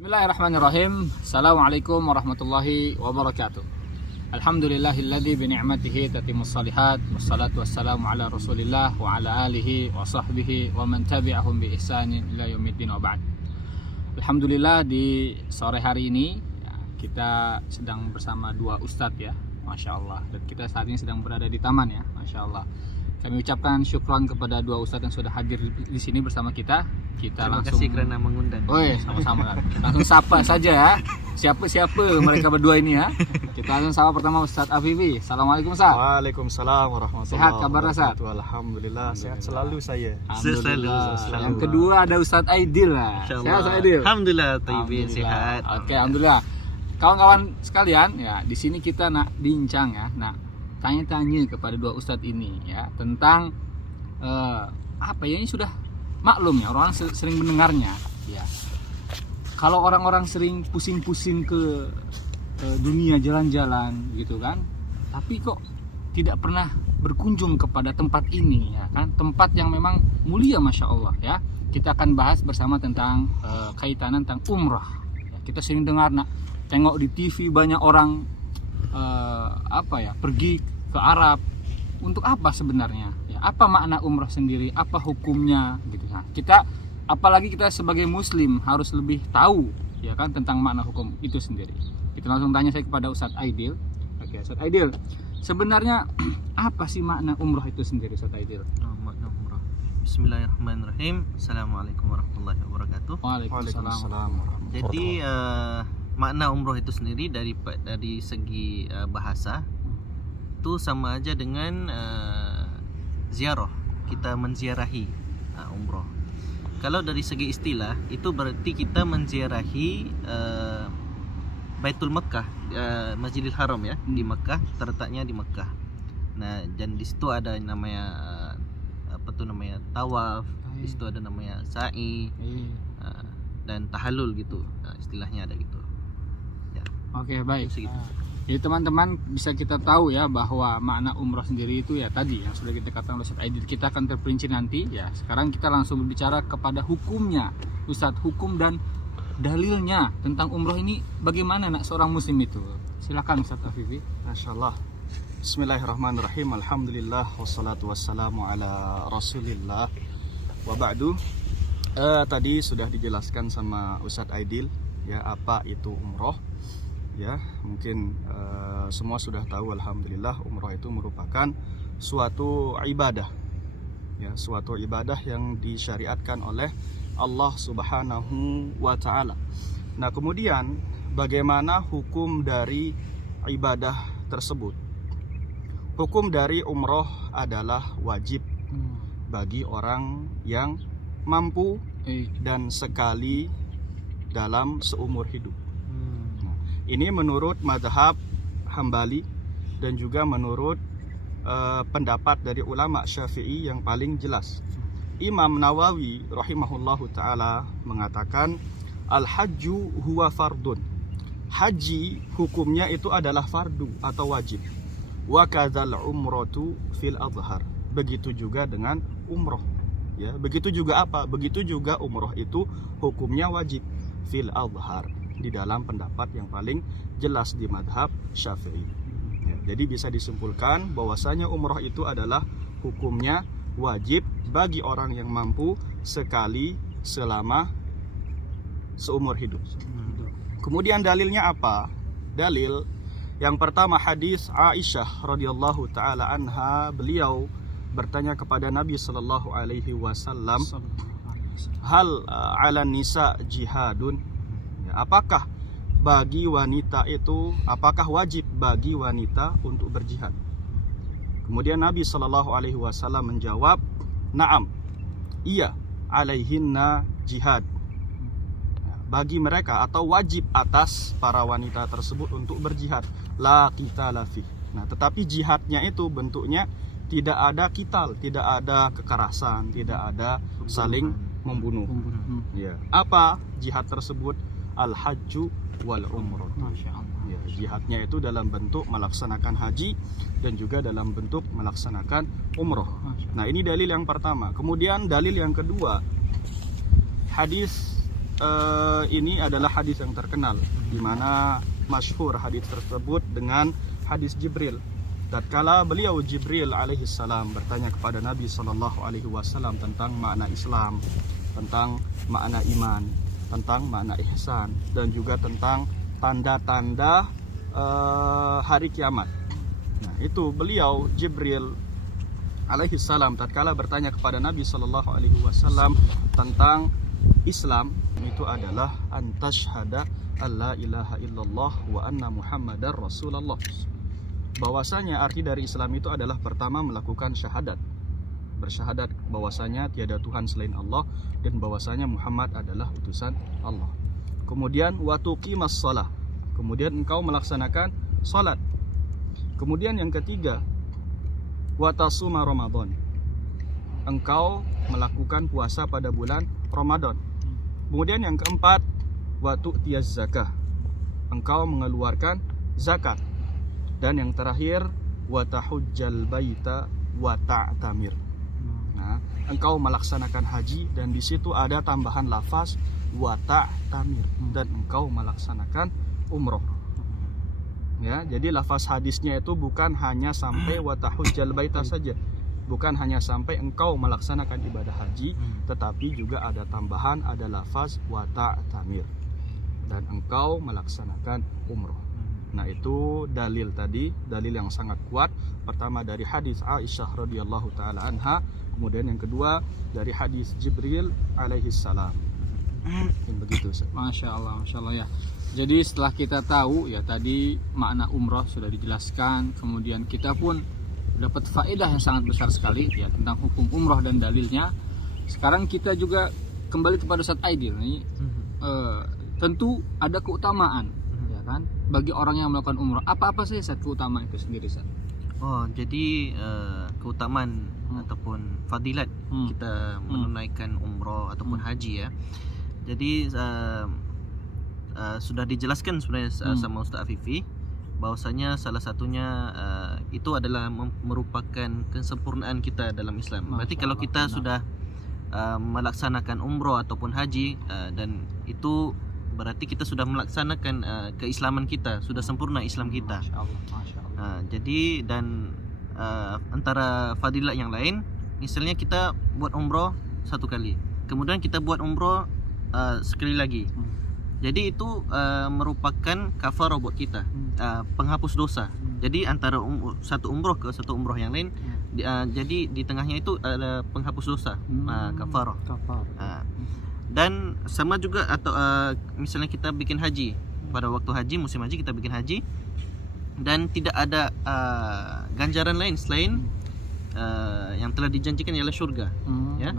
Bismillahirrahmanirrahim. Assalamualaikum warahmatullahi wabarakatuh. Alhamdulillahilladzi bi ni'matihi tatimmus shalihat. Wassalatu wassalamu ala Rasulillah wa ala alihi wa sahbihi wa man tabi'ahum bi ihsanin ila yaumiddin wa ba'd. Alhamdulillah, di sore hari ini kita sedang bersama dua ustadz ya, Masya Allah. Dan kita saat ini sedang berada di taman ya, Masya Allah. Kami ucapkan syukron kepada dua ustadz yang sudah hadir di sini bersama kita. Terima kasih karena mengundang. Oh iya, sama-sama kan. Langsung sapa saja ya. Siapa mereka berdua ini ya. Kita langsung sapa pertama Ustadz Afifi. Assalamualaikum Ustadz. Waalaikumsalam warahmatullahi Sehat kabarnya Ustadz? Alhamdulillah, sehat selalu saya. Alhamdulillah. Selalu. Yang kedua ada Ustadz Aidil lah. Sehat Ustadz Aidil? Alhamdulillah, taibin, sehat. Oke, alhamdulillah. Kawan-kawan sekalian, ya di sini kita nak bincang ya, nak tanya-tanya kepada dua ustadz ini ya tentang apa ya, ini sudah maklum ya, orang sering mendengarnya ya. Kalau orang-orang sering pusing-pusing ke dunia jalan-jalan gitu kan, tapi kok tidak pernah berkunjung kepada tempat ini ya kan, tempat yang memang mulia Masya Allah ya. Kita akan bahas bersama tentang kaitan tentang umrah ya. Kita sering dengar, nak tengok di TV banyak orang pergi ke Arab. Untuk apa sebenarnya ya? Apa makna umrah sendiri, apa hukumnya gitu. Nah, kita apalagi kita sebagai muslim harus lebih tahu ya kan tentang makna hukum itu sendiri. Kita langsung tanya saya kepada Ustadz Aidil. Oke, Ustadz Aidil, sebenarnya apa sih makna umrah itu sendiri, Ustadz Aidil? Makna umrah. Bismillahirrahmanirrahim. Assalamualaikum warahmatullahi wabarakatuh. Waalaikumsalam. Jadi makna umrah itu sendiri dari segi bahasa itu sama aja dengan ziarah, kita menziarahi umrah. Kalau dari segi istilah itu berarti kita menziarahi Baitul Makkah, Masjidil Haram ya, di Makkah, terletaknya di Makkah. Nah, dan di situ ada namanya tawaf, di situ ada namanya sa'i, dan tahallul gitu. Nah, istilahnya ada gitu. Ya. Oke, baik. Segitu. Jadi teman-teman bisa kita tahu ya bahwa makna umrah sendiri itu ya tadi yang sudah kita katakan oleh Ustadz Aidil. Kita akan terperinci nanti ya. Sekarang kita langsung berbicara kepada hukumnya, Ustadz, hukum dan dalilnya tentang umrah ini bagaimana nak seorang muslim itu. Silakan Ustadz Afifi. Masyaallah. Bismillahirrahmanirrahim. Alhamdulillah wassalatu wassalamu ala Rasulillah. Wa ba'du. Tadi sudah dijelaskan sama Ustadz Aidil ya apa itu umrah. Ya, mungkin semua sudah tahu, alhamdulillah, umrah itu merupakan suatu ibadah. Ya, suatu ibadah yang disyariatkan oleh Allah Subhanahu wa taala. Nah, kemudian bagaimana hukum dari ibadah tersebut? Hukum dari umrah adalah wajib bagi orang yang mampu dan sekali dalam seumur hidup. Ini menurut mazhab Hambali dan juga menurut pendapat dari ulama Syafi'i yang paling jelas. Imam Nawawi rahimahullahu taala mengatakan al-hajju huwa fardun. Haji hukumnya itu adalah fardu atau wajib. Wa kadzal umratu fil adhar. Begitu juga dengan umroh. Ya, begitu juga apa? Begitu juga umroh itu hukumnya wajib fil adhar, di dalam pendapat yang paling jelas di madhab Syafi'i. Ya, jadi bisa disimpulkan bahwasanya umrah itu adalah hukumnya wajib bagi orang yang mampu sekali selama seumur hidup. Kemudian dalilnya apa? Dalil yang pertama hadis Aisyah radhiyallahu taala anha, beliau bertanya kepada Nabi sallallahu alaihi wasallam, hal ala nisa jihadun? Apakah bagi wanita itu, apakah wajib bagi wanita untuk berjihad? Kemudian Nabi Shallallahu Alaihi Wasallam menjawab, naam, iya, alaihinna jihad. Bagi mereka atau wajib atas para wanita tersebut untuk berjihad. La qitala fih. Nah, tetapi jihadnya itu bentuknya tidak ada qital, tidak ada kekerasan, tidak ada saling membunuh. Ya. Apa jihad tersebut? Al-hajju wal umrah. Ya, jihadnya itu dalam bentuk melaksanakan haji dan juga dalam bentuk melaksanakan umrah. Nah, ini dalil yang pertama. Kemudian dalil yang kedua, hadis ini adalah hadis yang terkenal, di mana masyhur hadis tersebut dengan hadis Jibril. Tatkala beliau Jibril alaihi salam bertanya kepada Nabi sallallahu alaihi wasallam tentang makna Islam, tentang makna iman, tentang makna ihsan, dan juga tentang tanda-tanda hari kiamat. Nah, itu beliau Jibril alaihi salam tatkala bertanya kepada Nabi sallallahu alaihi wasallam tentang Islam, itu adalah antashhada alla ilaha illallah wa anna muhammadar rasulullah. Bahwasanya arti dari Islam itu adalah pertama melakukan syahadat, bersyahadat bahwasanya tiada Tuhan selain Allah dan bahwasanya Muhammad adalah utusan Allah. Kemudian wa tuqimas shalah, kemudian engkau melaksanakan salat. Kemudian yang ketiga wa tasuma Ramadan, engkau melakukan puasa pada bulan Ramadan. Kemudian yang keempat wa tu'tiyaz zakah, engkau mengeluarkan zakat. Dan yang terakhir wa tahujjal baita wa ta'tamir. Nah, engkau melaksanakan haji, dan di situ ada tambahan lafaz wa ta'tamir, dan engkau melaksanakan umroh. Ya, jadi lafaz hadisnya itu bukan hanya sampai wa tahujjal baita saja, bukan hanya sampai engkau melaksanakan ibadah haji, tetapi juga ada tambahan, ada lafaz wa ta'tamir, dan engkau melaksanakan umroh. Nah, itu dalil tadi, dalil yang sangat kuat. Pertama dari hadis Aisyah radhiyallahu taala anha, kemudian yang kedua dari hadis Jibril alaihi salam. Begitu, Ustaz. Masya Allah ya. Jadi setelah kita tahu ya tadi makna umroh sudah dijelaskan, kemudian kita pun dapat faedah yang sangat besar sekali ya tentang hukum umroh dan dalilnya. Sekarang kita juga kembali kepada Ustaz Aidil nih. Tentu ada keutamaan ya kan bagi orang yang melakukan umroh. Apa saja keutamaan itu sendiri, Ustaz? Oh, jadi keutamaan ataupun fadilat kita menunaikan umroh ataupun haji ya. Jadi sudah dijelaskan sebenarnya sama Ustaz Afifi bahwasanya salah satunya itu adalah merupakan kesempurnaan kita dalam Islam. Berarti kalau kita sudah melaksanakan umroh ataupun haji dan itu berarti kita sudah melaksanakan keislaman kita, sudah sempurna Islam kita. Masya Allah. Jadi dan antara fadilat yang lain, misalnya kita buat umroh satu kali, kemudian kita buat umroh sekali lagi. Jadi itu merupakan kafarah buat kita, penghapus dosa. Jadi antara satu umroh ke satu umroh yang lain, jadi di tengahnya itu ada penghapus dosa, kafarah. Dan sama juga atau misalnya kita bikin haji, pada waktu haji, musim haji kita bikin haji, dan tidak ada ganjaran lain selain yang telah dijanjikan ialah syurga, ya,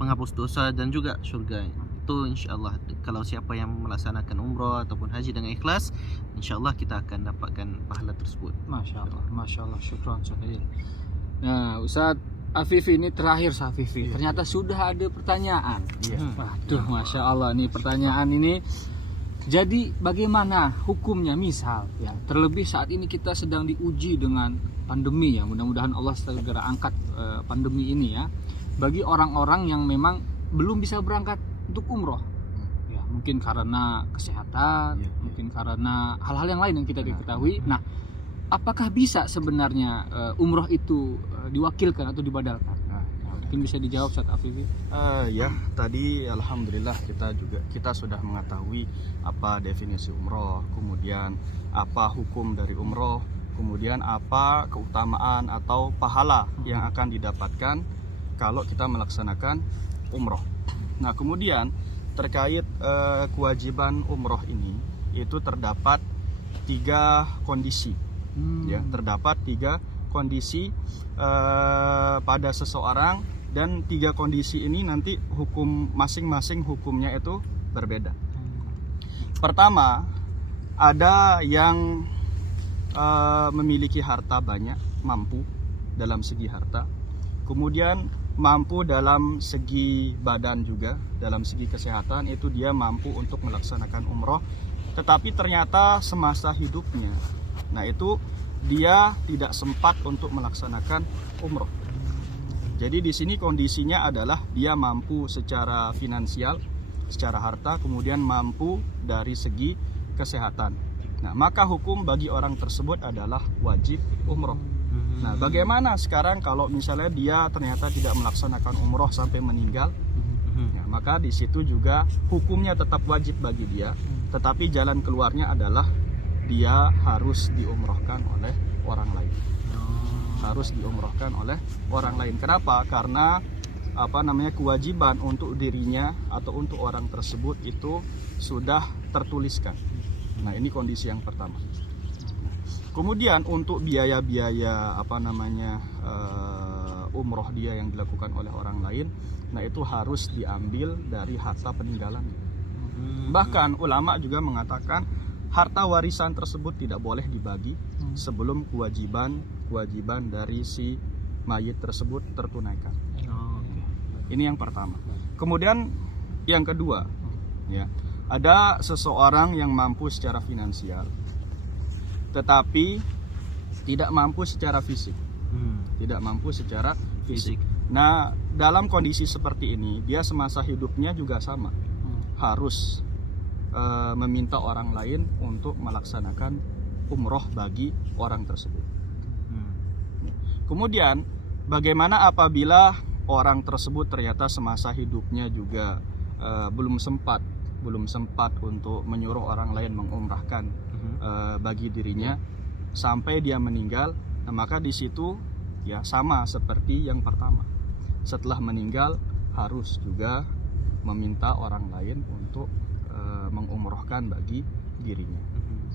penghapus dosa dan juga syurga. Itu insyaallah kalau siapa yang melaksanakan umrah ataupun haji dengan ikhlas, insyaallah kita akan dapatkan pahala tersebut. Masya Allah, syukran Ustaz. Nah, Ustaz Afifi ini terakhir, Ustaz Afifi. Ternyata sudah ada pertanyaan. Waduh, Masya Allah nih pertanyaan ini. Jadi bagaimana hukumnya misal ya, terlebih saat ini kita sedang diuji dengan pandemi ya, mudah-mudahan Allah segera angkat pandemi ini ya, bagi orang-orang yang memang belum bisa berangkat untuk umroh ya, mungkin karena kesehatan, mungkin karena hal-hal yang lain yang kita diketahui. Nah, apakah bisa sebenarnya umroh itu diwakilkan atau dibadalkan? Mungkin bisa dijawab Ustaz Afifi. Ya, tadi alhamdulillah kita sudah mengetahui apa definisi umroh, kemudian apa hukum dari umroh, kemudian apa keutamaan atau pahala yang akan didapatkan kalau kita melaksanakan umroh. Nah, kemudian terkait kewajiban umroh ini itu terdapat 3 kondisi. Ya, terdapat 3 kondisi pada seseorang, dan 3 kondisi ini nanti hukum masing-masing hukumnya itu berbeda. Pertama, ada yang memiliki harta banyak, mampu dalam segi harta, kemudian mampu dalam segi badan juga, dalam segi kesehatan itu dia mampu untuk melaksanakan umroh, tetapi ternyata semasa hidupnya, nah itu dia tidak sempat untuk melaksanakan umroh. Jadi di sini kondisinya adalah dia mampu secara finansial, secara harta, kemudian mampu dari segi kesehatan. Nah, maka hukum bagi orang tersebut adalah wajib umroh. Nah, bagaimana sekarang kalau misalnya dia ternyata tidak melaksanakan umroh sampai meninggal? Ya, maka di situ juga hukumnya tetap wajib bagi dia, tetapi jalan keluarnya adalah dia harus diumrohkan oleh orang lain. Harus diumrohkan oleh orang lain. Kenapa? Karena kewajiban untuk dirinya atau untuk orang tersebut itu sudah tertuliskan. Nah, ini kondisi yang pertama. Kemudian untuk biaya-biaya umroh dia yang dilakukan oleh orang lain, nah itu harus diambil dari harta peninggalannya. Bahkan ulama juga mengatakan harta warisan tersebut tidak boleh dibagi sebelum kewajiban dari si mayit tersebut tertunaikan. Ini yang pertama. Kemudian yang kedua, ya, ada seseorang yang mampu secara finansial, tetapi tidak mampu secara fisik. Tidak mampu secara fisik. Nah, dalam kondisi seperti ini, dia semasa hidupnya juga sama, harus meminta orang lain untuk melaksanakan umroh bagi orang tersebut. Kemudian, bagaimana apabila orang tersebut ternyata semasa hidupnya juga belum sempat untuk menyuruh orang lain mengumrahkan bagi dirinya sampai dia meninggal? Nah, maka di situ ya sama seperti yang pertama. Setelah meninggal harus juga meminta orang lain untuk mengumrohkan bagi dirinya.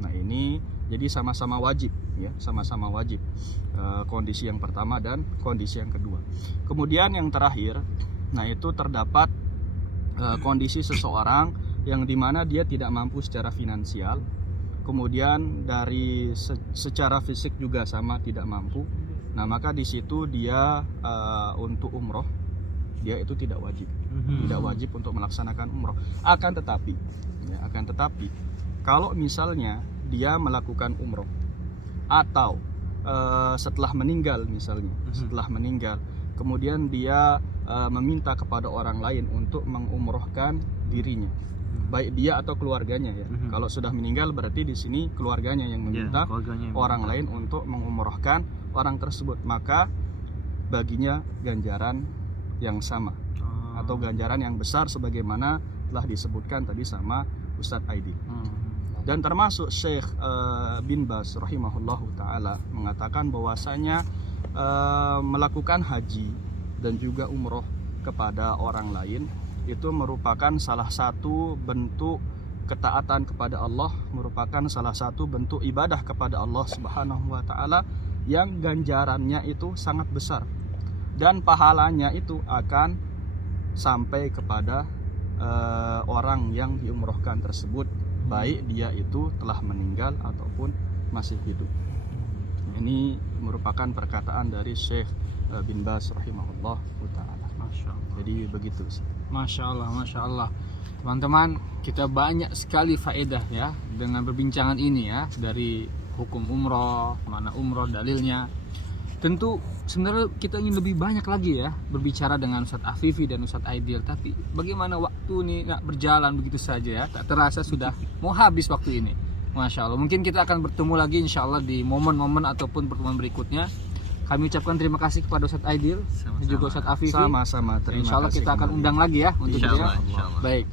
Nah, ini jadi sama-sama wajib, ya, sama-sama wajib. Kondisi yang pertama dan kondisi yang kedua. Kemudian yang terakhir, nah itu terdapat kondisi seseorang yang dimana dia tidak mampu secara finansial, kemudian dari secara fisik juga sama tidak mampu. Nah, maka di situ dia untuk umroh dia itu tidak wajib, tidak wajib untuk melaksanakan umroh. Akan tetapi kalau misalnya dia melakukan umroh atau setelah meninggal misalnya, kemudian dia meminta kepada orang lain untuk mengumrohkan dirinya, baik dia atau keluarganya, ya. Kalau sudah meninggal berarti di sini keluarganya yang meminta orang lain untuk mengumrohkan orang tersebut, maka baginya ganjaran yang sama atau ganjaran yang besar sebagaimana telah disebutkan tadi sama Ustadz Aidil. Dan termasuk Syekh bin Baz rahimahullahu taala mengatakan bahwasanya melakukan haji dan juga umroh kepada orang lain itu merupakan salah satu bentuk ketaatan kepada Allah, merupakan salah satu bentuk ibadah kepada Allah Subhanahu wa taala yang ganjarannya itu sangat besar dan pahalanya itu akan sampai kepada orang yang diumrohkan tersebut, baik dia itu telah meninggal ataupun masih hidup. Ini merupakan perkataan dari Syekh bin Baz rahimahullah ta'ala. Jadi begitu sih. Masya Allah. Teman-teman, kita banyak sekali faedah ya dengan perbincangan ini ya, dari hukum umroh, mana umroh, dalilnya. Tentu sebenarnya kita ingin lebih banyak lagi ya berbicara dengan Ustadz Afifi dan Ustadz Aidil, tapi bagaimana waktu ini nggak berjalan begitu saja ya, tak terasa sudah mau habis waktu ini. Masya Allah, mungkin kita akan bertemu lagi insya Allah di momen-momen ataupun pertemuan berikutnya. Kami ucapkan terima kasih kepada Ustadz Aidil dan juga Ustadz Afifi. Sama-sama, terima kasih. Insya Allah kita akan undang lagi ya untuk Insya Allah. Baik.